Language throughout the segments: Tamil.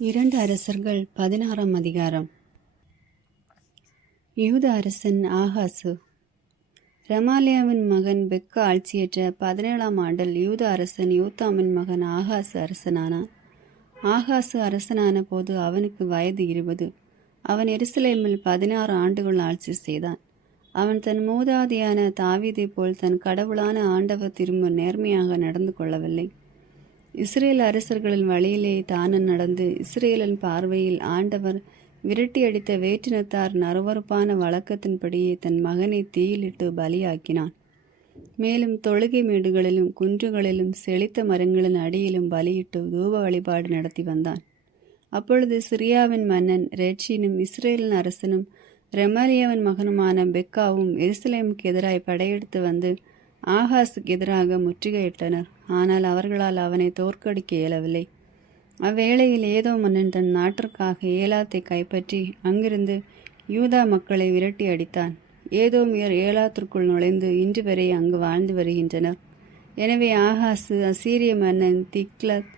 2 அரசர்கள் 16ஆம் அதிகாரம். யூத அரசன் ஆகாசு. ரெமாலியாவின் மகன் பெக்கா ஆட்சியேற்ற 17ஆம் ஆண்டில் யூத அரசன் யோத்தாமின் மகன் ஆகாசு அரசனானான். ஆகாசு அரசனான போது அவனுக்கு வயது 20. அவன் எருசலேமில் 16 ஆண்டுகள் ஆட்சி செய்தான். அவன் தன் மூதாதையான தாவீதை போல் தன் கடவுளான ஆண்டவர் திரும்ப நேர்மையாக நடந்து கொள்ளவில்லை. இஸ்ரேல் அரசர்களின் வழியிலே தானும் நடந்து இஸ்ரேலின் பார்வையில் ஆண்டவர் விரட்டி அடித்த வேற்றினத்தார் அருவருப்பான வழக்கத்தின்படியே தன் மகனை தீயிலிட்டு பலியாக்கினான். மேலும் தொழுகை மேடுகளிலும் குன்றுகளிலும் செழித்த மரங்களின் அடியிலும் பலியிட்டு தூப வழிபாடு நடத்தி வந்தான். அப்பொழுது சிரியாவின் மன்னன் ரெட்சீனும் இஸ்ரேலின் அரசனும் ரெமலியாவின் மகனுமான பெக்காவும் எருசலேமுக்கு எதிராய் படையெடுத்து வந்து ஆகாசுக்கு எதிராக முற்றுகையிட்டனர். ஆனால் அவர்களால் அவனை தோற்கடிக்க இயலவில்லை. அவ்வேளையில் ஏதோ மன்னன் தன் நாட்டிற்காக ஏலாத்தை கைப்பற்றி அங்கிருந்து யூதா மக்களை விரட்டி அடித்தான். ஏதோமியர் ஏலாத்திற்குள் நுழைந்து இன்று வரை அங்கு வாழ்ந்து வருகின்றனர். எனவே ஆகாசு அசீரிய மன்னன் திக்லத்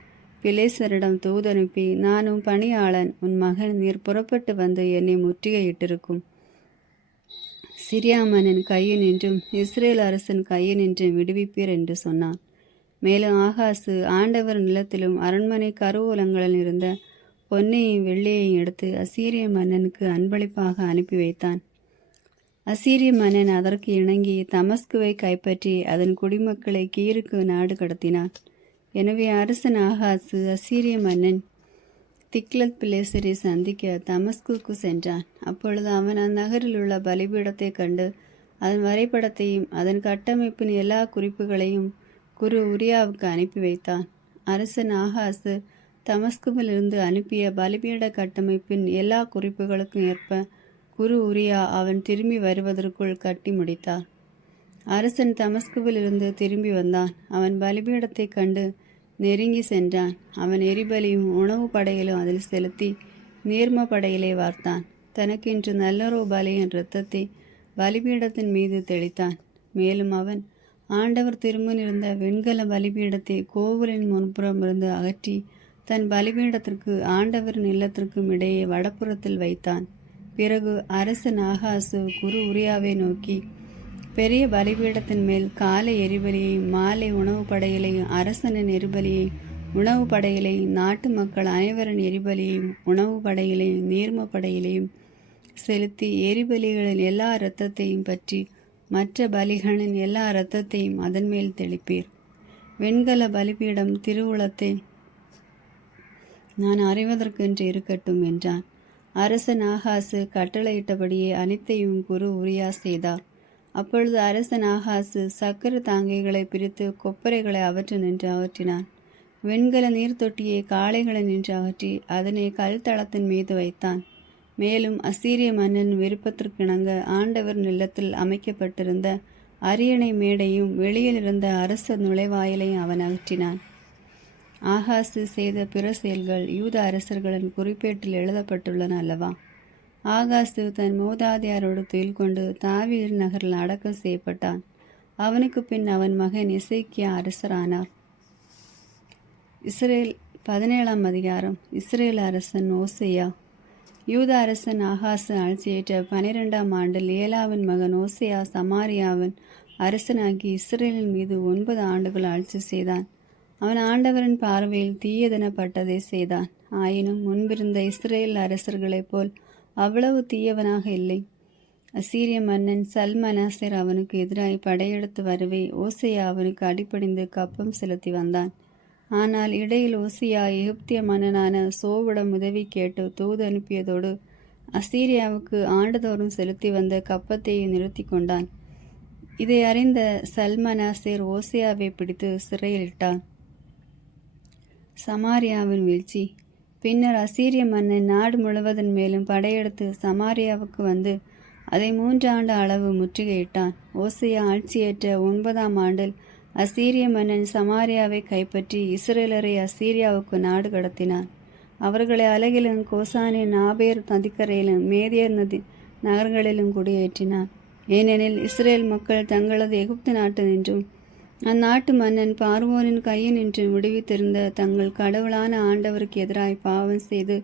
பிலேசரிடம் தூதனுப்பி, நானும் பணியாளன் உன் மகன் நீர் புறப்பட்டு வந்து என்னை முற்றுகையிட்டிருக்கும் சிரியா மன்னன் கையினின்றும் இஸ்ரேல் அரசன் கையினின்றும் விடுவிப்பீர் என்று சொன்னான். மேலும் ஆகாசு ஆண்டவர் நிலத்திலும் அரண்மனை கருவூலங்களில் இருந்த பொன்னையும் வெள்ளியையும் எடுத்து அசீரிய மன்னனுக்கு அன்பளிப்பாக அனுப்பி வைத்தான். அசீரிய மன்னன் அதற்கு இணங்கி தமஸ்குவை கைப்பற்றி அதன் குடிமக்களை கீருக்கு நாடு கடத்தினான். எனவே அரசன் ஆகாசு அசீரிய மன்னன் திக்லத் பிலேசரை சந்திக்க தமஸ்குக்கு சென்றான். அப்பொழுது அவன் அந்நகரில் உள்ள பலிபீடத்தை கண்டு அதன் வரைபடத்தையும் அதன் கட்டமைப்பின் எல்லா குறிப்புகளையும் குரு உரியாவுக்கு அனுப்பி வைத்தான். அரசன் ஆகாசு தமஸ்குவிலிருந்து அனுப்பிய பலிபீட கட்டமைப்பின் எல்லா குறிப்புகளுக்கும் ஏற்ப குரு உரியா அவன் திரும்பி வருவதற்குள் கட்டி முடித்தார். அரசன் தமஸ்குவிலிருந்து திரும்பி வந்தான். அவன் பலிபீடத்தை கண்டு நெருங்கி சென்றான். அவன் எரிபலியும் உணவு படையிலும் அதில் செலுத்தி நீர்ம படையிலே வார்த்தான். தனக்கென்று நல்லொரு பலியின் இரத்தத்தை பலிபீடத்தின் மீது தெளித்தான். மேலும் அவன் ஆண்டவர் திருமுனிருந்த வெண்கல பலிபீடத்தை கோவிலின் முன்புறம் இருந்து அகற்றி தன் பலிபீடத்திற்கு ஆண்டவரின் இல்லத்திற்கும் இடையே வடப்புறத்தில் வைத்தான். பிறகு அரசன் ஆகாசு குரு உரியாவை நோக்கி, பெரிய பலிபீடத்தின் மேல் காலை எரிபலியையும் மாலை உணவு படையிலையும் அரசனின் எரிபலியையும் உணவு படையிலையும் நாட்டு மக்கள் அனைவரின் எரிபலியையும் உணவு படையிலையும் நீர்ம படையிலையும் செலுத்தி எரிபலிகளின் எல்லா இரத்தத்தையும் பற்றி மற்ற பலிகளின் எல்லா இரத்தத்தையும் அதன் மேல் தெளிப்பீர். வெண்கல பலிபீடம் திருவுளத்தை நான் அறிவதற்கென்று இருக்கட்டும் என்றான். அரசன் ஆகாசு கட்டளையிட்டபடியே அனைத்தையும் குரு உரியா செய்தார். அப்பொழுது அரசன் ஆகாசு சக்கர தாங்கைகளை பிரித்து கொப்பரைகளை அவற்று நின்று அகற்றினான். வெண்கல நீர் தொட்டியை காளைகளை நின்று அகற்றி அதனை கல் தளத்தின் மீது வைத்தான். மேலும் அசீரிய மன்னன் விருப்பத்திற்கிணங்க ஆண்டவர் நிலத்தில் அமைக்கப்பட்டிருந்த அரியணை மேடையும் வெளியில் இருந்த அரச நுழைவாயிலையும் அவன் அகற்றினான். ஆகாசு செய்த பிற செயல்கள் யூத அரசர்களின் குறிப்பேட்டில் எழுதப்பட்டுள்ளன அல்லவா? ஆகாசு தன் மூதாதையாரோடு துயில் கொண்டு தாவீது நகரில் அடக்கம் செய்யப்பட்டான். அவனுக்கு பின் அவன் மகன் எசேக்கியா அரசரானார். இஸ்ரேல் 17ஆம் அதிகாரம். இஸ்ரேல் அரசன் ஓசேயா. யூத அரசன் ஆகாசு ஆட்சியேற்ற 12ஆம் ஆண்டில் ஏலாவின் மகன் ஓசேயா சமாரியாவின் அரசனாகி இஸ்ரேலின் மீது 9 ஆண்டுகள் ஆட்சி செய்தான். அவன் ஆண்டவரின் பார்வையில் தீயதெனப்பட்டதை செய்தான். ஆயினும் முன்பிருந்த இஸ்ரேல் அரசர்களைப் போல் அவ்வளவு தீயவனாக இல்லை. அசீரிய மன்னன் சல்மனாசர் அவனுக்கு எதிராய் படையெடுத்து வரவே ஓசையா அவனுக்கு அடிபணிந்து கப்பம் செலுத்தி வந்தான். ஆனால் இடையில் ஓசையா எகிப்திய மன்னனான சோவிடம் உதவி கேட்டு தூது அனுப்பியதோடு அசீரியாவுக்கு ஆண்டுதோறும் செலுத்தி வந்த கப்பத்தை நிறுத்தி கொண்டான். இதை அறிந்த சல்மனாசேர் ஓசையாவை பிடித்து சிறையிலிட்டான். சமாரியாவின் வீழ்ச்சி. பின்னர் அசீரிய மன்னன் நாடு முழுவதன் மேலும் படையெடுத்து சமாரியாவுக்கு வந்து அதை 3 ஆண்டு அளவு முற்றுகையிட்டான். ஓசையா ஆட்சியேற்ற 9ஆம் ஆண்டில் அசீரிய மன்னன் சமாரியாவை கைப்பற்றி இஸ்ரேலரை அசீரியாவுக்கு நாடு கடத்தினான். அவர்களை அலகிலும் கோசானின் ஆபேர் நதிக்கரையிலும் மேதியர் நதி நகர்களிலும் குடியேற்றினான். ஏனெனில் இஸ்ரேல் மக்கள் தங்களது எகிப்து நாட்டு நின்றும் அந்நாட்டு மன்னன் பார்வோனின் கையினின்று விடுவித்திருந்த தங்கள் கடவுளான ஆண்டவருக்கு எதிராய் பாவம் செய்து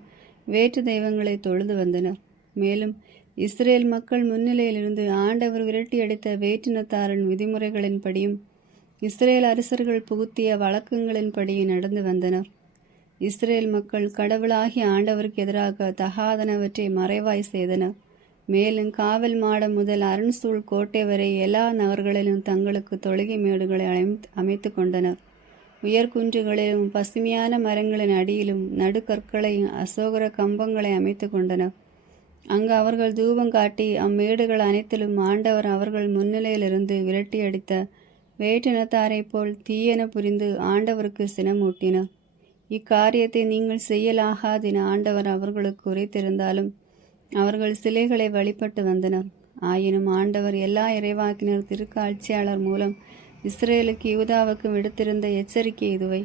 வேற்று தெய்வங்களை தொழுது வந்தனர். மேலும் இஸ்ரேல் மக்கள் முன்னிலையிலிருந்து ஆண்டவர் விரட்டியடித்த வேற்றினத்தாரின் விதிமுறைகளின்படியும் இஸ்ரேல் அரசர்கள் புகுத்திய வழக்கங்களின்படியும் நடந்து வந்தனர். இஸ்ரேல் மக்கள் கடவுளாகிய ஆண்டவருக்கு எதிராக தகாதனவற்றை மறைவாய் செய்தனர். மேலும் காவல் மாடம் முதல் அரண்சூழ் கோட்டை வரை எல்லா நகர்களிலும் தங்களுக்கு தொழுகை மேடுகளை அமைத்து கொண்டனர். உயர்குன்றுகளிலும் பசுமையான மரங்களின் அடியிலும் நடுக்கற்களையும் அசோகர கம்பங்களை அமைத்து கொண்டனர். அங்கு அவர்கள் தூபம் காட்டி அம்மேடுகள் அனைத்திலும் ஆண்டவர் அவர்கள் முன்னிலையிலிருந்து விரட்டியடித்த வேற்றினத்தாரை போல் தீயென புரிந்து ஆண்டவருக்கு சினமூட்டினர். இக்காரியத்தை நீங்கள் செய்யலாகாதென ஆண்டவர் அவர்களுக்கு உரைத்திருந்தாலும் அவர்கள் சிலைகளை வழிபட்டு வந்தனர். ஆயினும் ஆண்டவர் எல்லா இறைவாக்கினர் திருக்காட்சியாளர் மூலம் இஸ்ரேலுக்கு யூதாவுக்கு விடுத்திருந்த எச்சரிக்கை இதுவை: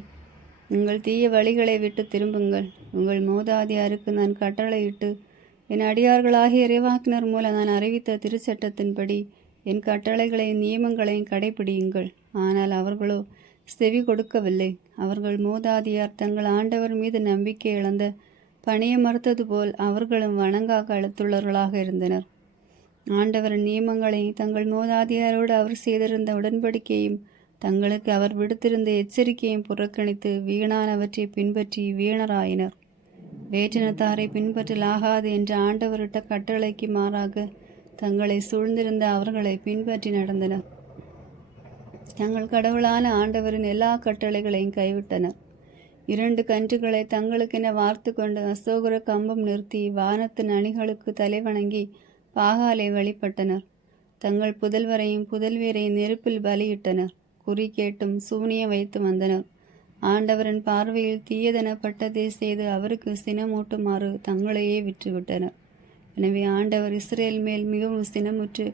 உங்கள் தீய வழிகளை விட்டு திரும்புங்கள். உங்கள் மூதாதையாருக்கு நான் கட்டளையிட்டு என் அடியார்களாகிய இறைவாக்கினர் மூலம் நான் அறிவித்த திருச்சட்டத்தின்படி என் கட்டளைகளையும் நியமங்களையும் கடைபிடியுங்கள். ஆனால் அவர்களோ செவி கொடுக்கவில்லை. அவர்கள் மூதாதையார் தங்கள் ஆண்டவர் மீது நம்பிக்கை இழந்த பணிய மறுத்தது போல் அவர்களும் வணங்கா கழுத்துள்ளவர்களாக இருந்தனர். ஆண்டவரின் நியமங்களையும் தங்கள் மூதாதையாரோடு அவர் செய்திருந்த உடன்படிக்கையும் தங்களுக்கு அவர் விடுத்திருந்த எச்சரிக்கையும் புறக்கணித்து வீணானவற்றை பின்பற்றி வீணராயினர். வேற்றினத்தாரை பின்பற்றலாகாது என்ற ஆண்டவரிட்ட கட்டளைக்கு மாறாக தங்களை சூழ்ந்திருந்த அவர்களை பின்பற்றி நடந்தனர். தங்கள் கடவுளான ஆண்டவரின் எல்லா கட்டளைகளையும் கைவிட்டனர். 2 கன்றுகளை தங்களுக்கென வார்த்து கொண்டு அசோகர கம்பம் நிறுத்தி வானத்தின் அணிகளுக்கு தலைவணங்கி பாகாலை வழிபட்டனர். தங்கள் புதல்வரையும் புதல்வியரையும் நெருப்பில் பலியிட்டனர். குறி கேட்டும் சூனியம் வைத்து வந்தனர். ஆண்டவரின் பார்வையில் தீயதெனப்பட்டதை செய்து அவருக்கு சினமூட்டுமாறு தங்களையே விற்றுவிட்டனர். எனவே ஆண்டவர் இஸ்ரேல் மேல் மிகவும் சினமுற்று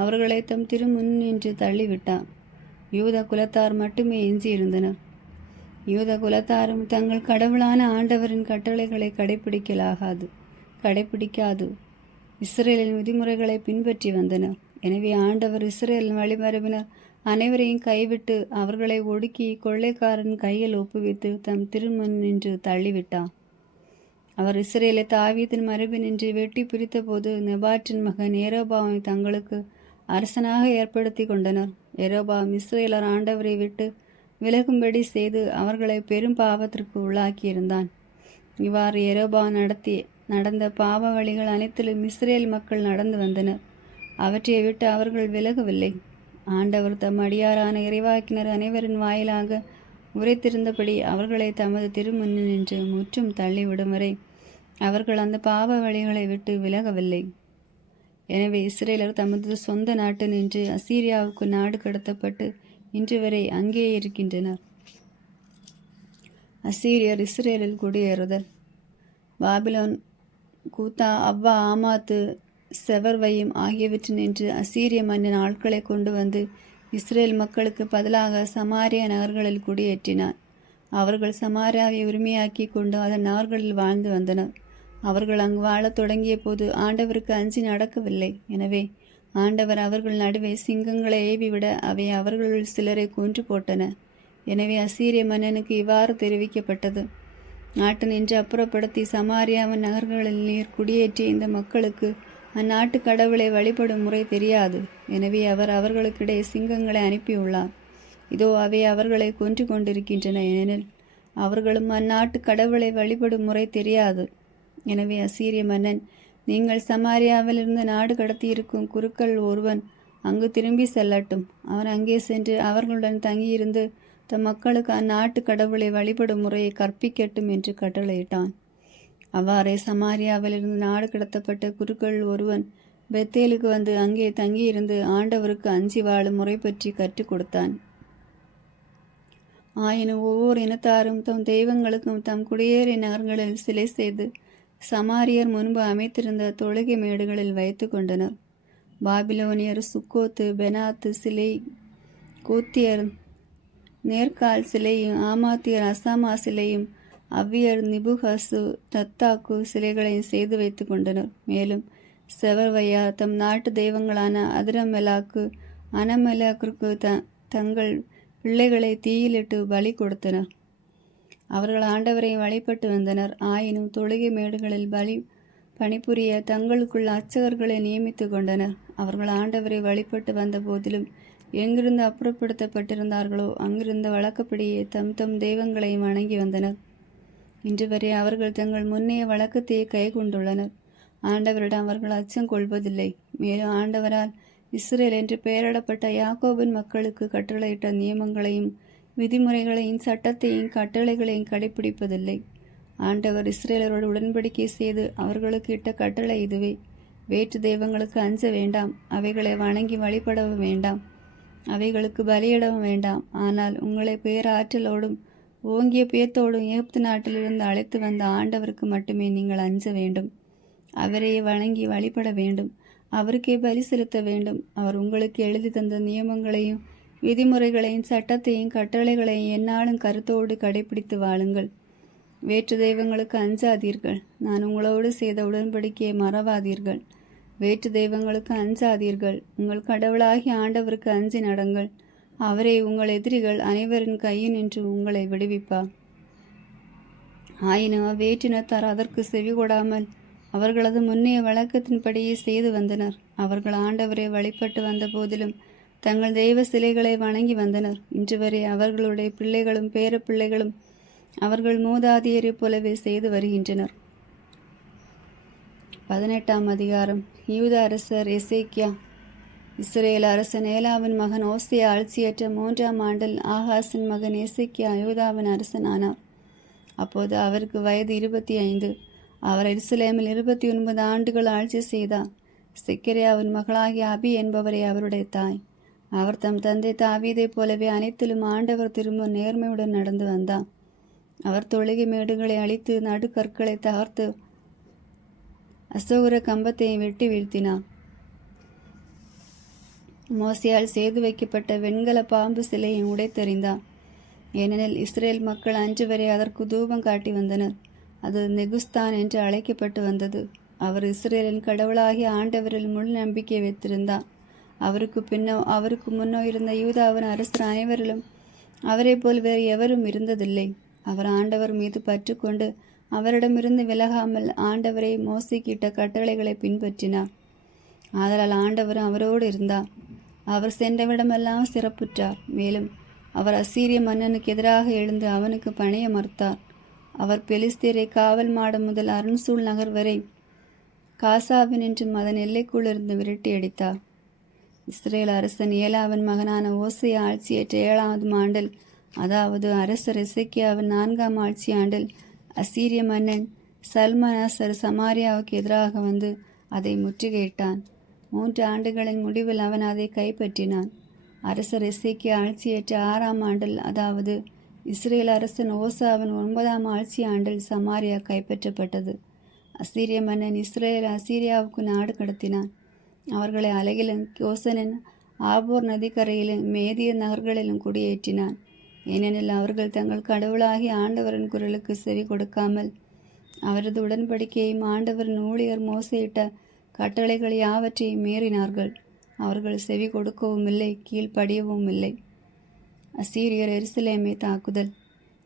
அவர்களை தம் திருமுன் நின்று தள்ளிவிட்டார். யூத குலத்தார் மட்டுமே எஞ்சியிருந்தனர். யூத குலத்தாரும் தங்கள் கடவுளான ஆண்டவரின் கட்டளைகளை கடைபிடிக்காது இஸ்ரேலின் விதிமுறைகளை பின்பற்றி வந்தனர். எனவே ஆண்டவர் இஸ்ரேலின் வழிமரபினர் அனைவரையும் கைவிட்டு அவர்களை ஒடுக்கி கொள்ளைக்காரன் கையில் ஒப்புவித்து தம் திருமுன் நின்று தள்ளிவிட்டார். அவர் இஸ்ரேலை தாவீதின் மரபினின்று வெட்டி பிரித்த போது நெபாற்றின் மகன் ஏரோபாமை தங்களுக்கு அரசனாக ஏற்படுத்தி கொண்டனர். ஏரோபாம் இஸ்ரேலர் ஆண்டவரை விட்டு விலகும்படி செய்து அவர்களை பெரும் பாவத்திற்கு உள்ளாக்கியிருந்தான். இவ்வாறு ஏரோபாம் நடந்த பாவ வழிகள் அனைத்திலும் இஸ்ரேல் மக்கள் நடந்து வந்தனர். அவற்றை விட்டு அவர்கள் விலகவில்லை. ஆண்டவர் தம் அடியாரான இறைவாக்கினர் அனைவரின் வாயிலாக உரைத்திருந்தபடி அவர்களை தமது திருமுன்னு நின்று முற்றும் தள்ளிவிடும் வரை அவர்கள் அந்த பாவ வழிகளை விட்டு விலகவில்லை. எனவே இஸ்ரேலர் தமது சொந்த நாட்டு நின்று அசீரியாவுக்கு நாடு கடத்தப்பட்டு இன்று வரை அங்கே இருக்கின்றனர். அசீரியர் இஸ்ரேலில் குடியேறுதல். பாபிலோன், கூத்தா, அவ்வா, ஆமாத்து, செவர்வையும் ஆகியவற்றினின்று அசீரிய மன்னன் ஆட்களை கொண்டு வந்து இஸ்ரேல் மக்களுக்கு பதிலாக சமாரியா நகர்களில் குடியேற்றினார். அவர்கள் சமாரியாவை உரிமையாக்கி கொண்டு அதன் நகர்களில் வாழ்ந்து வந்தனர். அவர்கள் அங்கு வாழத் தொடங்கிய போது ஆண்டவருக்கு அஞ்சி நடக்கவில்லை. எனவே ஆண்டவர் அவர்கள் நடுவே சிங்கங்களை ஏவிவிட அவை அவர்களுள் சிலரை கொன்று போட்டன. எனவே அசீரிய மன்னனுக்கு இவ்வாறு தெரிவிக்கப்பட்டது: நாட்டு நின்று அப்புறப்படுத்தி சமாரியாவின் நகர்களில் நீர் குடியேற்றிய இந்த மக்களுக்கு அந்நாட்டு கடவுளை வழிபடும் முறை தெரியாது. எனவே அவர் அவர்களுக்கிடையே சிங்கங்களை அனுப்பியுள்ளார். இதோ அவை அவர்களை கொன்று கொண்டிருக்கின்றன. ஏனெனில் அவர்களும் அந்நாட்டு கடவுளை வழிபடும் முறை தெரியாது. எனவே அசீரிய மன்னன், நீங்கள் சமாரியாவிலிருந்து நாடு கடத்தியிருக்கும் குருக்கள் ஒருவன் அங்கு திரும்பி செல்லட்டும். அவன் அங்கே சென்று அவர்களுடன் தங்கியிருந்து தம் மக்களுக்கு அந்நாட்டு கடவுளை வழிபடும் முறையை கற்பிக்கட்டும் என்று கட்டளையிட்டான். அவ்வாறே சமாரியாவிலிருந்து நாடு கடத்தப்பட்ட குருக்கள் ஒருவன் பெத்தேலுக்கு வந்து அங்கே தங்கியிருந்து ஆண்டவருக்கு அஞ்சி வாழும் முறை பற்றி கற்றுக் கொடுத்தான். ஆயினும் ஒவ்வொரு இனத்தாரும் தம் தெய்வங்களுக்கும் தம் குடியேறிய நகர்களில் சிலை செய்து சமாரியர் முன்பு அமைத்திருந்த தொழுகை மேடுகளில் வைத்து கொண்டனர். பாபிலோனியர் சுக்கோத்து, பெனாத்து சிலை, கூத்தியர் நேர்கால் சிலையும், ஆமாத்தியர் அசாமா சிலையும், அவ்வியர் நிபுகசு, தத்தாக்கு சிலைகளையும் செய்து வைத்து கொண்டனர். மேலும் செவர்வையார் தம் நாட்டு தெய்வங்களான அதிரமெலாக்கு, அனமெலாக்கிற்கு தங்கள் பிள்ளைகளை தீயிலிட்டு பலி கொடுத்தனர். அவர்கள் ஆண்டவரை வழிபட்டு வந்தனர். ஆயினும் தொழுகை மேடுகளில் பணிபுரிய தங்களுக்குள் அர்ச்சகர்களை நியமித்து கொண்டனர். அவர்கள் ஆண்டவரை வழிபட்டு வந்த போதிலும் எங்கிருந்து அப்புறப்படுத்தப்பட்டிருந்தார்களோ அங்கிருந்த வழக்கப்படியே தம் தெய்வங்களை வணங்கி வந்தனர். இன்று வரை அவர்கள் தங்கள் முன்னைய வழக்கத்தையே கை கொண்டுள்ளனர். ஆண்டவரிடம் அவர்கள் அச்சம் கொள்வதில்லை. மேலும் ஆண்டவரால் இஸ்ரேல் என்று பெயரிடப்பட்ட யாக்கோபின் மக்களுக்கு கட்டளையிட்ட நியமங்களையும் விதிமுறைகளையும் சட்டத்தையும் கட்டளைகளையும் கடைபிடிப்பதில்லை. ஆண்டவர் இஸ்ரேலரோடு உடன்படிக்கை செய்து அவர்களுக்கு இட்ட கட்டளை இதுவே: வேற்று தெய்வங்களுக்கு அஞ்ச வேண்டாம், அவைகளை வணங்கி வழிபடவும் வேண்டாம், அவைகளுக்கு பலியிடவும் வேண்டாம். ஆனால் உங்களை பேராற்றலோடும் ஓங்கிய பேத்தோடும் எகிப்து நாட்டிலிருந்து அழைத்து வந்த ஆண்டவருக்கு மட்டுமே நீங்கள் அஞ்ச வேண்டும். அவரையே வணங்கி வழிபட வேண்டும். அவருக்கே பலி செலுத்த வேண்டும். அவர் உங்களுக்கு எழுதி தந்த நியமங்களையும் விதிமுறைகளையும் சட்டத்தையும் கட்டளைகளையும் எந்நாளும் கருத்தோடு கடைபிடித்து வாழுங்கள். வேற்று தெய்வங்களுக்கு அஞ்சாதீர்கள். நான் உங்களோடு செய்த உடன்படிக்கையை மறவாதீர்கள். வேற்று தெய்வங்களுக்கு அஞ்சாதீர்கள். உங்கள் கடவுளாகிய ஆண்டவருக்கு அஞ்சி நடங்கள். அவரே உங்கள் எதிரிகள் அனைவரின் கையில் நின்று உங்களை விடுவிப்பார். ஆயினும் அவ்வேற்றினத்தார் அதற்கு செவி கொடாமல் அவர்களது முன்னைய வழக்கத்தின்படியே செய்து வந்தனர். அவர்கள் ஆண்டவரை வழிபட்டு வந்த போதிலும் தங்கள் தெய்வ சிலைகளை வணங்கி வந்தனர். இன்று வரை அவர்களுடைய பிள்ளைகளும் பேரப்பிள்ளைகளும் அவர்கள் மூதாதையரைப் போலவே செய்து வருகின்றனர். 18ஆம் அதிகாரம். யூத அரசர் எசேக்கியா. இஸ்ரேல் அரசன் ஏலாவின் மகன் ஓசியா ஆட்சியற்ற 3ஆம் ஆண்டில் ஆகாசின் மகன் எசேக்கியா யூதாவின் அரசனானார். அப்போது அவருக்கு வயது 25. அவர் எருசலேமில் 29 ஆண்டுகள் ஆட்சி செய்தார். செக்கரியாவின் மகளாகிய அபி என்பவரே அவருடைய தாய். அவர் தம் தந்தை தாவீதைப் போலவே அனைத்திலும் ஆண்டவர் திரும்ப நேர்மையுடன் நடந்து வந்தார். அவர் தொழுகை மேடுகளை அழித்து நடுக்கற்களை தகர்த்து அசோகர கம்பத்தை வெட்டி வீழ்த்தினார். மோசையால் செய்து வைக்கப்பட்ட வெண்கல பாம்பு சிலையை உடைத்தெறிந்தார். ஏனெனில் இஸ்ரேல் மக்கள் அன்று வரை அதற்கு தூபம் காட்டி வந்தனர். அது நெகுஸ்தான் என்று அழைக்கப்பட்டு வந்தது. அவர் இஸ்ரேலின் கடவுளாகிய ஆண்டவரில் முழு நம்பிக்கை வைத்திருந்தார். அவருக்கு முன்னோ இருந்த யூதாவின் அரசர் அனைவரிலும் அவரை போல் வேறு எவரும் இருந்ததில்லை. அவர் ஆண்டவர் மீது பற்று கொண்டு அவரிடமிருந்து விலகாமல் ஆண்டவரை மோசைக்கிட்ட கட்டளைகளை பின்பற்றினார். ஆதலால் ஆண்டவர் அவரோடு இருந்தார். அவர் சென்றவிடமெல்லாம் சிறப்புற்றார். மேலும் அவர் அசீரிய மன்னனுக்கு எதிராக எழுந்து அவனுக்கு பணிய மறுத்தார். அவர் பெலிஸ்தீரை காவல் மாடம் முதல் அரண்சூல் நகர் வரை காசாவினின்றும் அதன் எல்லைக்குள்ளிருந்து விரட்டி அடித்தார். இஸ்ரேல் அரசன் ஏலாவின் மகனான ஓசையா ஆட்சியேற்ற 7ஆம் ஆண்டில், அதாவது அரசர் எசேக்கியாவின் 4ஆம் ஆட்சி ஆண்டில், அசீரிய மன்னன் சல்மனாசர் சமாரியாவுக்கு எதிராக வந்து அதை முற்றுகையிட்டான். 3 ஆண்டுகளின் முடிவில் அவன் அதை கைப்பற்றினான். அரசர் எசேக்கியா ஆட்சியேற்ற 6ஆம் ஆண்டில், அதாவது இஸ்ரேல் அரசன் ஓசாவின் 9ஆம் ஆட்சி ஆண்டில் சமாரியா கைப்பற்றப்பட்டது. அசீரிய மன்னன் இஸ்ரேல் அசீரியாவுக்கு நாடு கடத்தினான். அவர்களை அலகிலும் கோசனின் ஆபோர் நதிக்கரையிலும் மேதிய நகர்களிலும் குடியேற்றினான். ஏனெனில் அவர்கள் தங்கள் கடவுளாகிய ஆண்டவரின் குரலுக்கு செவி கொடுக்காமல் அவரது உடன்படிக்கையையும் ஆண்டவரின் ஊழியர் மோசையிட்ட கட்டளைகள் யாவற்றையும் மீறினார்கள். அவர்கள் செவி கொடுக்கவும் இல்லை, கீழ்ப்படியவும் இல்லை. அசீரியர் எருசலேமை தாக்குதல்.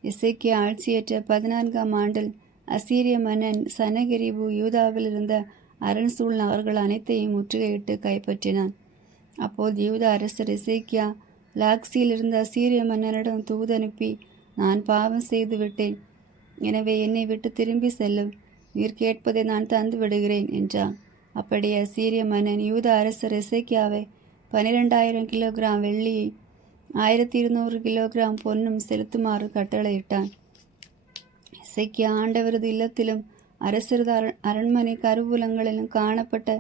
எசேக்கியா ஆட்சியேற்ற 14ஆம் ஆண்டில் அசீரிய மன்னன் சனகெரிபு யூதாவில் இருந்த அரண்சூல் நகர்கள் அனைத்தையும் முற்றுகையிட்டு கைப்பற்றினான். அப்போது யூதா அரசர் எசேக்கியா லாக்சியில் இருந்த அசீரிய மன்னனிடம் தூதனுப்பி, நான் பாவம் செய்து விட்டேன், எனவே என்னை விட்டு திரும்பி செல்லும், நீர் கேட்பதை நான் தந்து விடுகிறேன் என்றான். அப்படியே அசீரிய மன்னன் யூதா அரசர் எசேக்கியாவை 12,000 கிலோகிராம் வெள்ளியை 1200 கிலோகிராம் பொன்னும் செலுத்துமாறு கட்டளையிட்டான். எசேக்கியா ஆண்டவரது இல்லத்திலும் அரசரது அரண்மனை கருவூலங்களிலும் காணப்பட்ட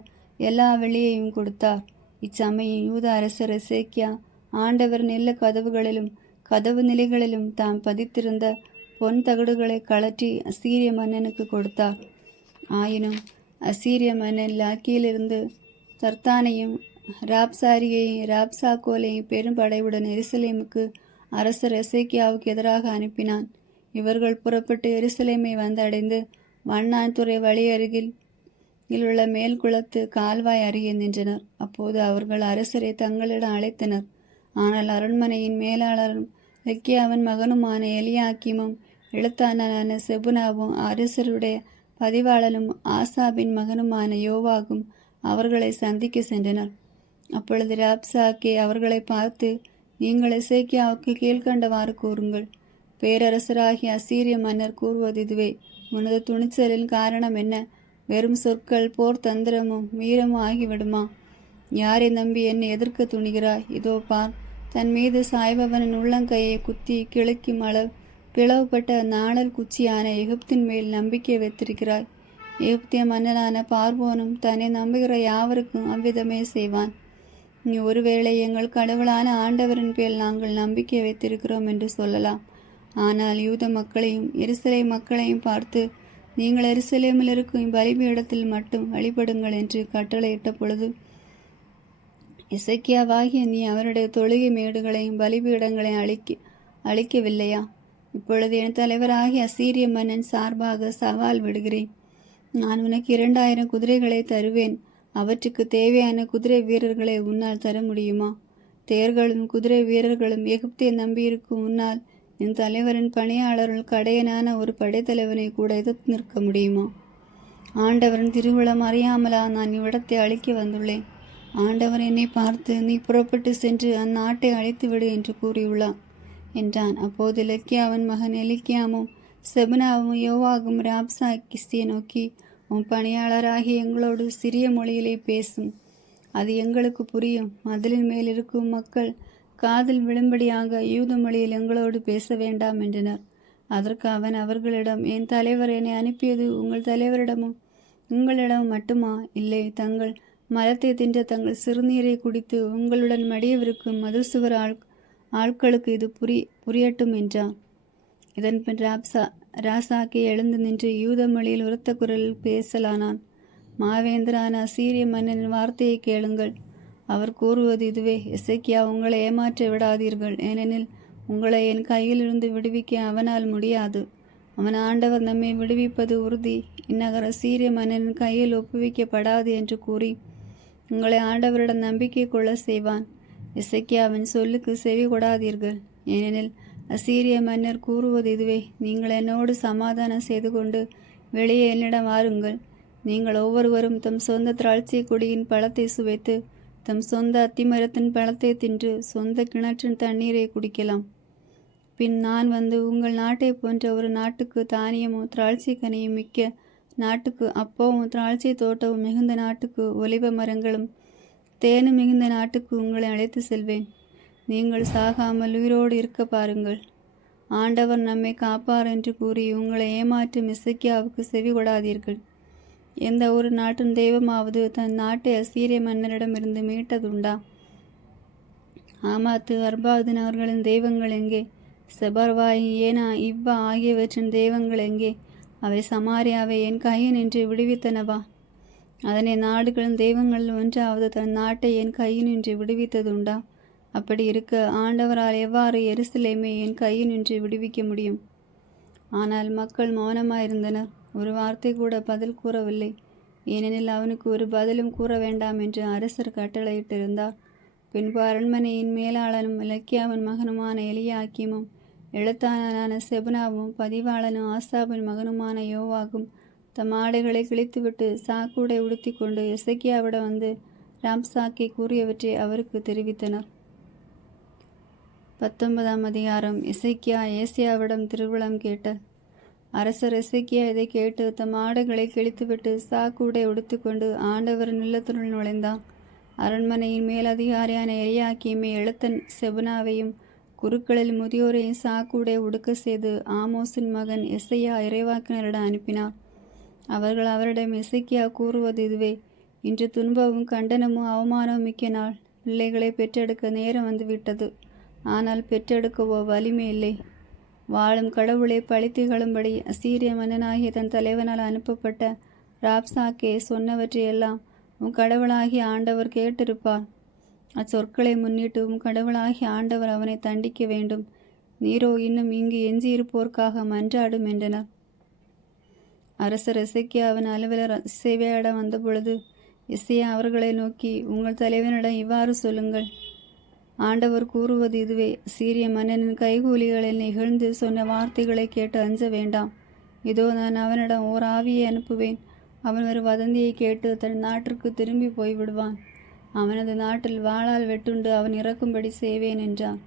எல்லா வெள்ளியையும் கொடுத்தார். இச்சமயம் யூதா அரசர் எசேக்கியா ஆண்டவரின் இல்ல கதவுகளிலும் கதவு நிலைகளிலும் தாம் பதித்திருந்த பொன் தகடுகளை கழற்றி அசீரிய மன்னனுக்கு கொடுத்தார். ஆயினும் அசீரிய மன்னன் லாக்கியிலிருந்து தர்த்தானையும் ராப்சாரியையும் ராப்சாக்கோலையும் பெரும் படையுடன் எருசலேமுக்கு அரசர் எசேக்கியாவுக்கு எதிராக அனுப்பினான். இவர்கள் புறப்பட்டு எருசலேமை வந்தடைந்து வண்ணான்துறை வழி அருகில் உள்ள மேல்குளத்து கால்வாய் அருகே நின்றனர். அப்போது அவர்கள் அரசரை தங்களிடம் அழைத்தனர். ஆனால் அரண்மனையின் மேலாளரும் லெக்கியாவின் மகனுமான எலியாக்கிமும் எழுத்தாளனான செபுனாவும் அரசருடைய பதிவாளனும் ஆசாபின் மகனுமான யோவாகும் அவர்களை சந்திக்க சென்றனர். அப்பொழுது ராப்சாக்கே அவர்களை பார்த்து, நீங்கள் எசேக்கியாவுக்கு கீழ்கண்டவாறு கூறுங்கள். பேரரசராகிய அசீரிய மன்னர் கூறுவது இதுவே: உனது துணிச்சலின் காரணம் என்ன? வெறும் சொற்கள், போர் தந்திரமும் வீரமும் ஆகிவிடுமா? யாரை நம்பி என்னை எதிர்க்க துணிகிறாய்? இதோ பார், தன் மீது சாய்பவனின் உள்ளங்கையை குத்தி கிழக்கும் அளவு பிளவுபட்ட நாணல் குச்சியான எகிப்தின் மேல் நம்பிக்கை வைத்திருக்கிறாய். எகிப்திய மன்னனான பார்வோனும் தன்னை நம்புகிற யாவருக்கும் அவ்விதமே செய்வான். நீ ஒருவேளை எங்கள் கடவுளான ஆண்டவரின் பேர் நாங்கள் நம்பிக்கை வைத்திருக்கிறோம் என்று சொல்லலாம். ஆனால் யூத மக்களையும் எருசலேம் மக்களையும் பார்த்து, நீங்கள் எருசலேமில் இருக்கும் பலிபீடத்தில் மட்டும் வழிபடுங்கள் என்று கட்டளையிட்ட பொழுது, எசேக்கியாவாகிய நீ அவருடைய தொழுகை மேடுகளையும் பலிபீடங்களையும் அழிக்கவில்லையா? இப்பொழுது என் தலைவராகிய அசீரிய மன்னன் சார்பாக சவால் விடுகிறேன். நான் உனக்கு 2000 குதிரைகளை தருவேன். அவற்றுக்கு தேவையான குதிரை வீரர்களை உன்னால் தர முடியுமா? தேர்களும் குதிரை வீரர்களும் எகிப்தை நம்பியிருக்கும் உன்னால் என் தலைவரின் பணியாளர்கள் கடையனான ஒரு படைத்தலைவனை கூட எதிர்த்து நிற்க முடியுமா? ஆண்டவரின் திருவிழம் அறியாமலா நான் இவ்விடத்தை அழிக்க வந்துள்ளேன். ஆண்டவர் என்னை பார்த்து, நீ புறப்பட்டு சென்று அந்நாட்டை அழித்துவிடு என்று கூறியுள்ளார் என்றான். அப்போது லெக்கியாவின் மகன் எலிக்கியாமும் செபனாவும் யோவாகும் ராப்சாக்கியை நோக்கி, உன் பணியாளராகிய எங்களோடு சிறிய மொழியிலே பேசும், அது எங்களுக்கு புரியும். மதிலின் மேல் இருக்கும் மக்கள் காதில் விழும்படியாக யூத மொழியில் எங்களோடு பேச வேண்டாம் என்றனர். அதற்கு அவன் அவர்களிடம், என் தலைவர் என்னை அனுப்பியது உங்கள் தலைவரிடமும் உங்களிடமும் மட்டுமா? இல்லை, தங்கள் மரத்தை தின்ற தங்கள் சிறுநீரை குடித்து உங்களுடன் மடியவிருக்கும் மதுசுவர் ஆட்களுக்கு இது புரியட்டும் என்றான். இதன் பின் ராசாக்கே எழுந்து நின்று யூத மொழியில் உரத்த குரலில் பேசலானான். மாவேந்தரான அசீரிய மன்னனின் வார்த்தையை கேளுங்கள். அவர் கூறுவது இதுவே: எசேக்கியா, உங்களை ஏமாற்ற விடாதீர்கள். ஏனெனில் உங்களை என் கையிலிருந்து விடுவிக்க அவனால் முடியாது. அவன் ஆண்டவர் நம்மை விடுவிப்பது உறுதி. இந்நகர் அசீரிய மன்னனின் கையில் ஒப்புவிக்கப்படாது என்று கூறி உங்களை ஆண்டவரிடம் நம்பிக்கை கொள்ள செய்வான். எசேக்கியாவின் சொல்லுக்கு செவி கொடாதீர்கள். ஏனெனில் அசீரிய மன்னர் கூறுவது இதுவே: நீங்கள் என்னோடு சமாதானம் செய்து கொண்டு வெளியே என்னிடம் வாருங்கள். நீங்கள் ஒவ்வொருவரும் தம் சொந்த திராட்சை கொடியின் பழத்தை சுவைத்து தம் சொந்த அத்திமரத்தின் பழத்தை தின்று சொந்த கிணற்றின் தண்ணீரை குடிக்கலாம். பின் நான் வந்து உங்கள் நாட்டை போன்ற ஒரு நாட்டுக்கு தானியமும் திராட்சை கனியும் மிக்க நாட்டுக்கு அப்பவும் திராட்சை தோட்டமும் மிகுந்த நாட்டுக்கு ஒலிவ மரங்களும் தேனும் மிகுந்த நாட்டுக்கு உங்களை அழைத்து செல்வேன். நீங்கள் சாகாமல் உயிரோடு இருக்க பாருங்கள். ஆண்டவர் நம்மை காப்பார் என்று கூறி உங்களை ஏமாற்றும் எசேக்கியாவுக்கு செவி கொடாதீர்கள். எந்த ஒரு நாட்டின் தெய்வமாவது தன் நாட்டை அசீரிய மன்னரிடமிருந்து மீட்டதுண்டா? ஆமாத்து, அர்பாதின் அவர்களின் தெய்வங்கள் எங்கே? செபர்வாய், ஏனா, இவ்வா ஆகியவற்றின் தெய்வங்கள் எங்கே? அவை சமாரியாவை என் கையினின்று விடுவித்தனவா? அதனை நாடுகளின் தெய்வங்களில் ஒன்றாவது தன் நாட்டை என் கையினின்று விடுவித்ததுண்டா? அப்படி இருக்க ஆண்டவரால் எவ்வாறு எருசலேமை என் கையினின்று விடுவிக்க முடியும்? ஆனால் மக்கள் மௌனமாயிருந்தனர். ஒரு வார்த்தை கூட பதில் கூறவில்லை. ஏனெனில் அவனுக்கு ஒரு பதிலும் கூற வேண்டாம் என்று அரசர் கட்டளையிட்டிருந்தார். பின்பு அரண்மனையின் மேலாளனும் லெக்கியாவின் மகனுமான எலியாக்கிமும் எழுத்தாளனான செபனாவும் பதிவாளனும் ஆசாபின் மகனுமான யோவாகும் தம் ஆடைகளை கிழித்துவிட்டு சாக்கூடை உடுத்தி கொண்டு எசேக்கியாவிடம் வந்து ராப்சாக்கே கூறியவற்றை அவருக்கு தெரிவித்தனர். 19ஆம் அதிகாரம். எசேக்கியா ஏசியாவிடம் திருவிழம் கேட்டார். அரசர் எசேக்கியா இதை கேட்டு தம் ஆடைகளை கிழித்துவிட்டு சாக்கூடை உடுத்துக்கொண்டு ஆண்டவரின் இல்லத்தினுள் நுழைந்தான். அரண்மனையின் மேலதிகாரியான எலியாக்கீமை எழுத்தன் செபனாவையும் குருக்களில் முதியோரையும் சாக்கூடை உடுக்க செய்து ஆமோஸின் மகன் எசையா இறைவாக்கினரிடம் அனுப்பினார். அவர்கள் அவரிடம், எசேக்கியா கூறுவது இதுவே: இன்று துன்பமும் கண்டனமும் அவமானமும் மிக்க நாள். பிள்ளைகளை பெற்றெடுக்க நேரம் வந்துவிட்டது. ஆனால் பெற்றெடுக்கவோ வலிமை இல்லை. வாழும் கடவுளை பழித்துகளும்படி அசீரிய மன்னனாகிய தன் தலைவனால் அனுப்பப்பட்ட ராப்சாக்கே சொன்னவற்றையெல்லாம் உன் கடவுளாகிய ஆண்டவர் கேட்டிருப்பார். அச்சொற்களை முன்னிட்டு உன் கடவுளாகிய ஆண்டவர் அவனை தண்டிக்க வேண்டும். நீரோ இன்னும் இங்கு எஞ்சியிருப்போர்க்காக மன்றாடும் என்றனர். அரசர் எசேக்கியாவின் அலுவலர் இசையாவிடம் வந்தபொழுது இசையா அவர்களை நோக்கி, உங்கள் தலைவனிடம் இவ்வாறு சொல்லுங்கள்: ஆண்டவர் கூறுவது இதுவே, சீரிய மன்னனின் கைகூலிகளில் நிகழ்ந்து சொன்ன வார்த்தைகளை கேட்டு அஞ்ச வேண்டாம். இதோ நான் அவனிடம் ஓர் ஆவியை அனுப்புவேன். அவன் ஒரு வதந்தியை கேட்டு தன் நாட்டிற்கு திரும்பி போய்விடுவான். அவனது நாட்டில் வாளால் வெட்டுண்டு அவன் இறக்கும்படி செய்வேன் என்றான்.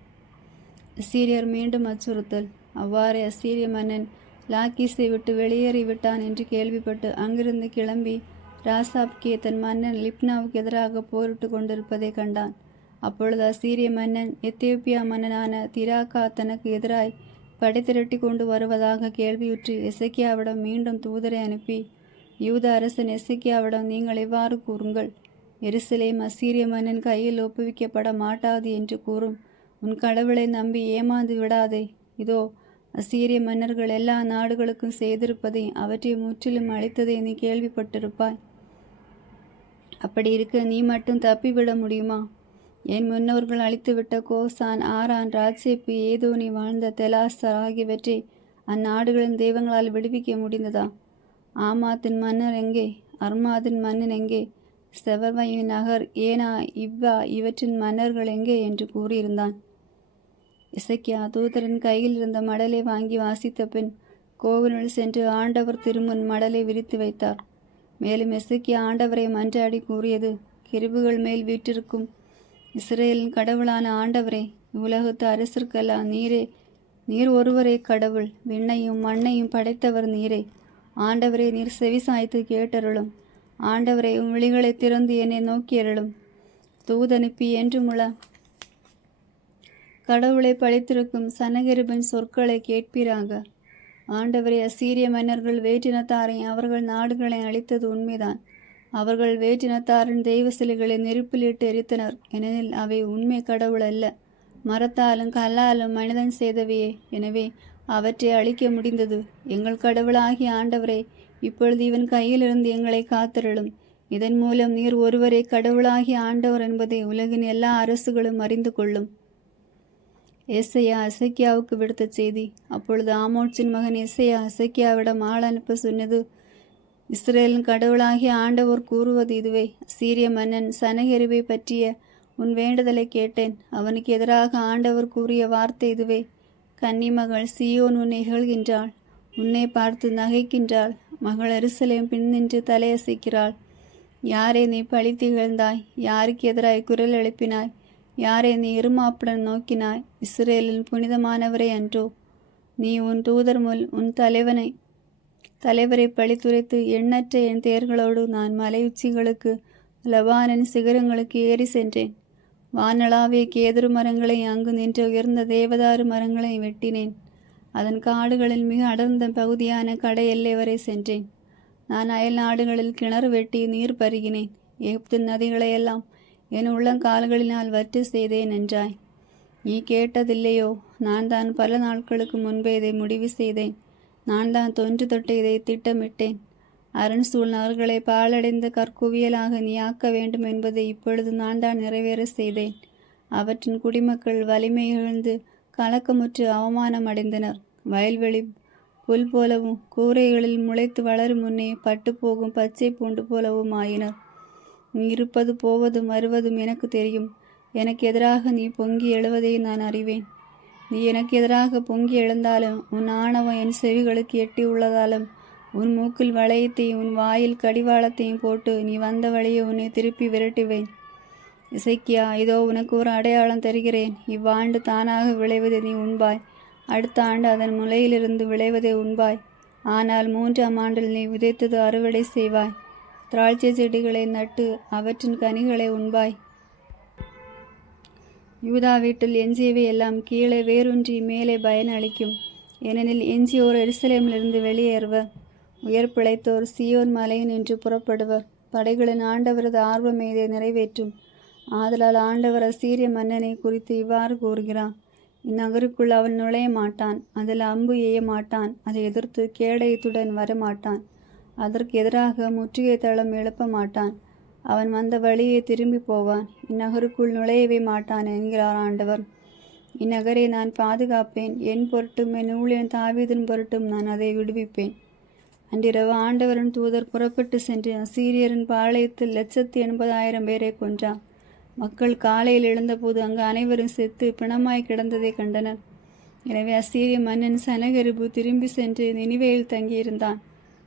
அசீரியர் மீண்டும் அச்சுறுத்தல். அவ்வாறே அசீரிய மன்னன் லாக்கீஸை விட்டு வெளியேறிவிட்டான் என்று கேள்விப்பட்டு அங்கிருந்து கிளம்பி ராசாப்கே தன் மன்னன் லிப்னாவுக்கு எதிராக போரிட்டு கொண்டிருப்பதை கண்டான். அப்பொழுது அசீரிய மன்னன் எத்தியோப்பியா மன்னனான திராக்கா தனக்கு எதிராய் படை திரட்டி கொண்டு வருவதாக கேள்வியுற்று எசேக்கியாவிடம் மீண்டும் தூதரை அனுப்பி, யூத அரசன் எசேக்கியாவிடம் நீங்கள் இவ்வாறு கூறுங்கள், எருசலேம் அசீரிய மன்னன் கையில் ஒப்புவிக்கப்பட மாட்டாது என்று கூறும். உன் கடவுளை நம்பி ஏமாந்து விடாதே. இதோ அசீரிய மன்னர்கள் எல்லா நாடுகளுக்கும் செய்திருப்பதை, அவற்றை முற்றிலும் அழித்ததை நீ கேள்விப்பட்டிருப்பாய். அப்படி இருக்க நீ மட்டும் தப்பிவிட முடியுமா? என் முன்னோர்கள் அழித்துவிட்ட கோசான், ஆரான், ராட்சேப்பு, ஏதோனி வாழ்ந்த தெலாஸ்தர் ஆகியவற்றை அந்நாடுகளின் தெய்வங்களால் விடுவிக்க முடிந்ததா? ஆமாத்தின் மன்னர் எங்கே? அர்மாதின் மன்னன் எங்கே? செவர்வையின் நகர், ஏனா, இவ்வா இவற்றின் மன்னர்கள் எங்கே என்று கூறியிருந்தான். எசேக்கியா தூதரின் கையில் இருந்த மடலை வாங்கி வாசித்த பின் கோவிலில் சென்று ஆண்டவர் திருமுன் மடலை விரித்து வைத்தார். மேலும் எசேக்கியா ஆண்டவரை மன்றாடி கூறியது, கிருபுகள் மேல் வீற்றிருக்கும் இஸ்ரேலின் கடவுளான ஆண்டவரே, உலகத்து அரசர்க்கெல்லாம் நீர் ஒருவரே கடவுள். விண்ணையும் மண்ணையும் படைத்தவர் நீரே. ஆண்டவரே, நீர் செவிசாய்த்து கேட்டருளும். ஆண்டவரே, உம் விழிகளை திறந்து என்னை நோக்கியருளும். தூதனுப்பி என்றுமுள்ள கடவுளை படைத்திருக்கும் சனகெருபின் சொற்களை கேட்பீராக. ஆண்டவரே, அசீரிய மன்னர்கள் வேற்றினத்தாரை அவர்கள் நாடுகளை அழித்தது உண்மைதான். அவர்கள் வேற்றினத்தாரின் தெய்வ சிலைகளை நெருப்பிலிட்டு எரித்தனர். ஏனெனில் அவை உண்மை கடவுள் அல்ல, மரத்தாலும் கல்லாலும் மனிதன் செய்தவையே. எனவே அவற்றை அழிக்க முடிந்தது. எங்கள் கடவுளாகிய ஆண்டவரே, இப்பொழுது இவன் கையிலிருந்து எங்களை காத்தருளும். இதன் மூலம் நீர் ஒருவரே கடவுளாகிய ஆண்டவர் என்பதை உலகின் எல்லா அரசுகளும் அறிந்து கொள்ளும். ஏசையா எசேக்கியாவுக்கு விடுத்த செய்தி. அப்பொழுது ஆமோட்சின் மகன் ஏசையா எசேக்கியாவிடம் ஆள் அனுப்ப சொன்னது, இஸ்ரேலின் கடவுளாகிய ஆண்டவர் கூறுவது இதுவே, சீரிய மன்னன் சனகெரிபை பற்றிய உன் வேண்டுதலை கேட்டேன். அவனுக்கு எதிராக ஆண்டவர் கூறிய வார்த்தை இதுவே, கன்னிமகள் சீயோன் உன்னை இகழ்கின்றாள், உன்னை பார்த்து நகைக்கின்றாள். மகள் எருசலேம் பின்னின்று தலையசைக்கிறாள். யாரை நீ பழித்து இகழ்ந்தாய்? யாருக்கு எதிராய் குரல் எழுப்பினாய்? யாரை நீ இருமாப்புடன் நோக்கினாய்? இஸ்ரேலின் புனிதமானவரே அன்றோ? நீ உன் தூதர் முல் உன் தலைவரை பழித்துரைத்து, எண்ணற்ற என் தேர்களோடு நான் மலை உச்சிகளுக்கு லபானின் சிகரங்களுக்கு ஏறி சென்றேன். வானளாவிய கேதுரு மரங்களை, அங்கு நின்ற உயர்ந்த தேவதாரு மரங்களை வெட்டினேன். அதன் காடுகளில் மிக அடர்ந்த பகுதியான கடை எல்லை வரை சென்றேன். நான் அயல் நாடுகளில் கிணறு வெட்டி நீர் பருகினேன். எகிப்தின் நதிகளையெல்லாம் என் உள்ளங்கால்களினால் வற்று செய்தேன் என்றாய். நீ கேட்டதில்லையோ? நான் தான் பல நாட்களுக்கு முன்பே இதை முடிவு செய்தேன். நான் தான் தொன்று தொட்டு இதை திட்டமிட்டேன். அரண் சூழ் நகர்களை பாழடைந்த கற்குவியலாக நீ ஆக்க வேண்டும் என்பதை இப்பொழுது நான் தான் நிறைவேற செய்தேன். அவற்றின் குடிமக்கள் வலிமை இழந்து கலக்கமுற்று அவமானம் அடைந்தனர். வயல்வெளி புல் போலவும் கூரைகளில் முளைத்து வளரும் முன்னே பட்டுப்போகும் பச்சை பூண்டு போலவும் ஆயினர். நீ இருப்பது போவதும் வருவதும் எனக்கு தெரியும். எனக்கு எதிராக நீ பொங்கி எழுவதை நான் அறிவேன். நீ எனக்கு எதிராக பொங்கி எழுந்தாலும் உன் ஆணவம் என் செவிகளுக்கு எட்டி உள்ளதாலும் உன் மூக்கில் வளையத்தையும் உன் வாயில் கடிவாளத்தையும் போட்டு நீ வந்த வழியை உன்னை திருப்பி விரட்டுவேன். எசேக்கியா, இதோ உனக்கு ஒரு அடையாளம் தருகிறேன். இவ்வாண்டு தானாக விளைவதை நீ உண்பாய். அடுத்த ஆண்டு அதன் முளையிலிருந்து விளைவதை உண்பாய். ஆனால் 3ஆம் ஆண்டில் நீ விதைத்தது அறுவடை செய்வாய். திராட்சை செடிகளை நட்டு அவற்றின் கனிகளை உண்பாய். யூதா வீட்டில் எஞ்சியவை எல்லாம் கீழே வேரூன்றி மேலே பயன் அளிக்கும். ஏனெனில் எஞ்சியோர் எருசலேமிலிருந்து வெளியேறுவர். உயிர் பிழைத்தோர் சீயோன் மலையின் என்று புறப்படுவர். படைகளின் ஆண்டவரது ஆர்வமே இதை நிறைவேற்றும். ஆதலால் ஆண்டவர் அசீரிய மன்னனை குறித்து இவ்வாறு கூறுகிறான், இந்நகருக்குள் அவன் நுழைய மாட்டான், அதில் அம்பு எய்ய மாட்டான், அதை எதிர்த்து கேடயத்துடன் வரமாட்டான், அதற்கு எதிராக முற்றுகை தளம் எழுப்ப மாட்டான், அவன் வந்த வழியே திரும்பி போவான், இந்நகருக்குள் நுழையவே மாட்டான் என்கிறார் ஆண்டவர். இந்நகரை நான் பாதுகாப்பேன், என் பொருட்டும் என் ஊழியன் தாவீதின் பொருட்டும் நான் அதை விடுவிப்பேன். அன்றிரவு ஆண்டவரின் தூதர் புறப்பட்டு சென்று அசீரியரின் பாளையத்தில் 180,000 பேரை கொன்றார். மக்கள் காலையில் எழுந்தபோது அங்கு அனைவரும் செத்து பிணமாய் கிடந்ததை கண்டனர். எனவே அசீரிய மன்னன் சனகரிபு திரும்பி சென்று நினிவேயில் தங்கியிருந்தான்.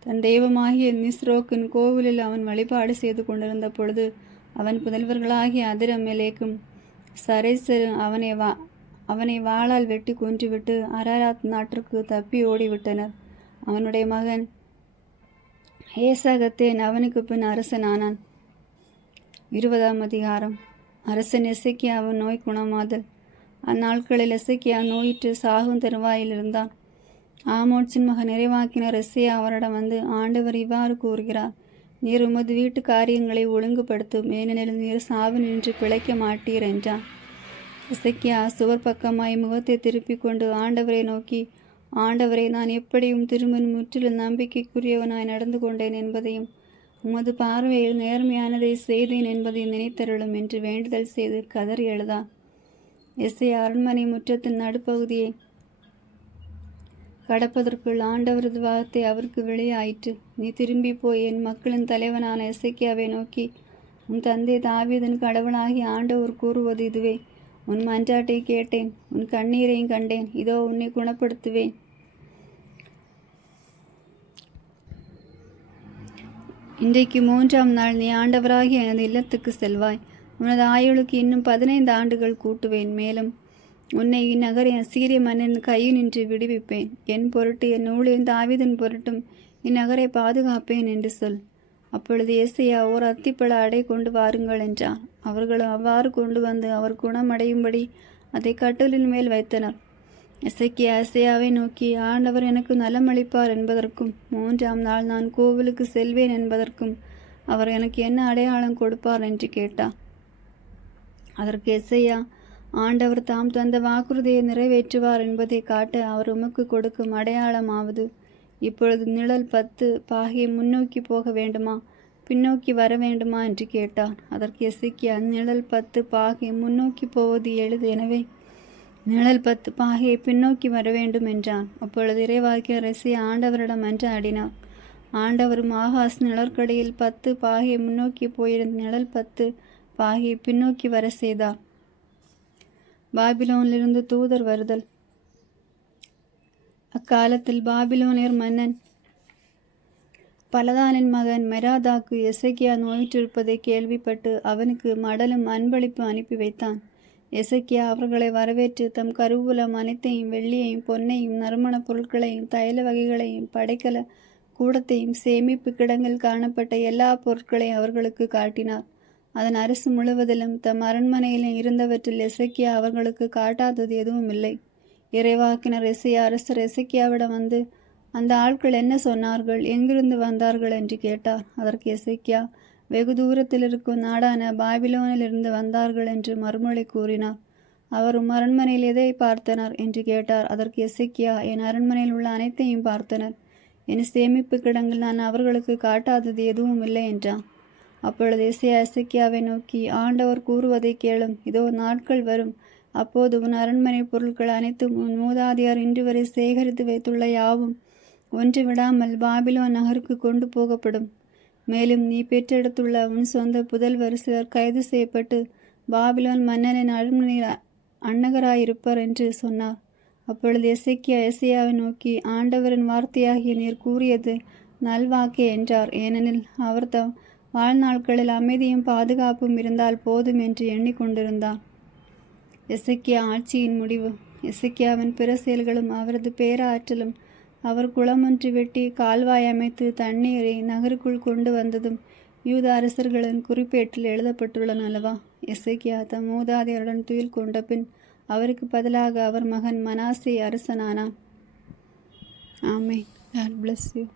தன் தெய்வமாகிய நிஸ்ரோக்கின் கோவிலில் அவன் வழிபாடு செய்து கொண்டிருந்த பொழுது அவன் புதல்வர்களாகிய அதிரமெலேக்கும் சரேசரும் அவனை வாளால் வெட்டி கொன்றுவிட்டு அரராத் நாட்டிற்கு தப்பி ஓடிவிட்டனர். அவனுடைய மகன் ஏசாகத்தேன் அவனுக்கு பின் அரசனானான். 20ஆம் அதிகாரம். அரசன் எசேக்கியாவின் நோய் குணமாதல். அந்நாட்களில் எசேக்கியா நோயிற்று சாகும் தருவாயில் இருந்தான். ஆமோட்சின் மகன் நிறைவாக்கினர் எசேயா அவரிடம் வந்து, ஆண்டவர் இவ்வாறு கூறுகிறார், நீர் உமது வீட்டு காரியங்களை ஒழுங்குபடுத்தும், ஏனெனில் நீர் சாவு நின்று பிழைக்க மாட்டீர் என்றான். எசேக்கியா சுவர் பக்கமாய் முகத்தை திருப்பிக் கொண்டு ஆண்டவரை நோக்கி, ஆண்டவரை, நான் எப்படியும் திரும்பவும் முற்றிலும் நம்பிக்கைக்குரியவனாய் நடந்து கொண்டேன் என்பதையும் உமது பார்வையில் நேர்மையானதை செய்தேன் என்பதையும் நினைத்தருளும் என்று வேண்டுதல் செய்து கதறி எழுதான். எசேயா அரண்மனை முற்றத்தின் நடுப்பகுதியை கடப்பதற்குள் ஆண்டவரது வார்த்தை அவருக்கு வெளியாயிற்று. நீ திரும்பி போய் என் மக்களின் தலைவனான எசேக்கியாவை நோக்கி, உன் தந்தை தாவீதின் கடவுளாகி ஆண்டவர் கூறுவது இதுவே, உன் மன்றாட்டை கேட்டேன், உன் கண்ணீரையும் கண்டேன், இதோ உன்னை குணப்படுத்துவேன். இன்றைக்கு 3ஆம் நாள் நீ ஆண்டவராகி எனது இல்லத்துக்கு செல்வாய். உனது ஆயுளுக்கு இன்னும் 15 ஆண்டுகள் கூட்டுவேன். மேலும் உன்னை இந்நகரை அசீரிய மன்னன் கையினின்று விடுவிப்பேன். என் பொருட்டு, என் ஊழியன் தாவீதின் பொருட்டும் இந்நகரை பாதுகாப்பேன் என்று சொல். அப்பொழுது எசேயா, ஓர் அத்திப்பழ அடை கொண்டு வாருங்கள் என்றார். அவர்களும் அவ்வாறு கொண்டு வந்து அவர் குணமடையும்படி அதை கட்டிலின் மேல் வைத்தனர். எசேக்கியா எசேயாவை நோக்கி, ஆண்டவர் எனக்கு நலமளிப்பார் என்பதற்கும் 3ஆம் நாள் நான் கோவிலுக்கு செல்வேன் என்பதற்கும் அவர் எனக்கு என்ன அடையாளம் கொடுப்பார் என்று கேட்டார். அதற்கு எசேயா, ஆண்டவர் தாம் தந்த வாக்குறுதியை நிறைவேற்றுவார் என்பதை காட்ட அவர் உமக்கு கொடுக்கும் அடையாளமாவது, இப்பொழுது நிழல் 10 பாகை முன்னோக்கி போக வேண்டுமா, பின்னோக்கி வர வேண்டுமா என்று கேட்டார். அதற்கு எசேக்கியா, நிழல் 10 பாகை முன்னோக்கி போவது எளிது, எனவே நிழல் 10 பாகையை பின்னோக்கி வர வேண்டும் என்றான். அப்பொழுது இறைவாக்கினர் எசேயா ஆண்டவரிடம் மன்றாடினார். ஆண்டவரும் ஆகாஸ் நிழற்கடையில் 10 பாகையை முன்னோக்கி போயிருந்த நிழல் 10 பாகையை பின்னோக்கி வர செய்தார். பாபிலோனிலிருந்து தூதர் வருதல். அக்காலத்தில் பாபிலோனியர் மன்னன் பலதானின் மகன் மெராதாக்கு எசேக்கியா நோயிற்றிருப்பதை கேள்விப்பட்டு அவனுக்கு மடலும் அன்பளிப்பு அனுப்பி வைத்தான். எசேக்கியா அவர்களை வரவேற்று தம் கருவூலம் அனைத்தையும், வெள்ளியையும் பொன்னையும் நறுமணப் பொருட்களையும் தைல வகைகளையும் படைக்கல கூடத்தையும் சேமிப்பு கிடங்கில் காணப்பட்ட எல்லா பொருட்களையும் அவர்களுக்கு காட்டினார். அதன் அரசு முழுவதிலும் தம் அரண்மனையில் இருந்தவற்றில் எசேக்கியா அவர்களுக்கு காட்டாதது எதுவும் இல்லை. இறைவாக்கினர் எசேயா அரசர் எசேக்கியாவிடம் வந்து, அந்த ஆட்கள் என்ன சொன்னார்கள், எங்கிருந்து வந்தார்கள் என்று கேட்டார். அதற்கு எசேக்கியா, வெகு தூரத்தில் இருக்கும் நாடான பாபிலோனில் இருந்து வந்தார்கள் என்று மறுமொழி கூறினார். அவரும் அரண்மனையில் எதை பார்த்தனர் என்று கேட்டார். அதற்கு எசேக்கியா, என் அரண்மனையில் உள்ள அனைத்தையும் பார்த்தனர். என் சேமிப்பு கிடங்கில் நான் அவர்களுக்கு காட்டாதது எதுவும் இல்லை என்றான். அப்பொழுது எசேக்கியாவை நோக்கி, ஆண்டவர் கூறுவதை கேளும். இதோ நாட்கள் வரும், அப்போது உன் அரண்மனை பொருட்கள் அனைத்தும் உன் மூதாதையார் இன்று வரை சேகரித்து வைத்துள்ள யாவும் ஒன்று விடாமல் பாபிலோன் நகருக்கு கொண்டு போகப்படும். மேலும் நீ பெற்றெடுத்துள்ள உன் சொந்த புதல்வர் சிலர் கைது செய்யப்பட்டு பாபிலோன் மன்னனின் அரண்மனையில் அன்னகராயிருப்பர் என்று சொன்னார். அப்பொழுது எசேக்கியா எசேயாவை நோக்கி, ஆண்டவரின் வார்த்தையாகிய நீர் கூறியது நல்வாக்கே என்றார். ஏனெனில் அவர் தம் வாழ்நாட்களில் அமைதியும் பாதுகாப்பும் இருந்தால் போதும் என்று எண்ணிக்கொண்டிருந்தார். எசேக்கியா ஆட்சியின் முடிவு. எசேக்கியாவின் பிற செயல்களும் அவரது பேராற்றலும், அவர் குளமொன்று வெட்டி கால்வாய் அமைத்து தண்ணீரை நகருக்குள் கொண்டு வந்ததும் யூத அரசர்களின் குறிப்பேட்டில் எழுதப்பட்டுள்ளன அல்லவா. எசேக்கியா தம் மூதாதையருடன் துயில் கொண்ட பின் அவருக்கு பதிலாக அவர் மகன் மனாசே அரசனானான். ஆமென். God bless you.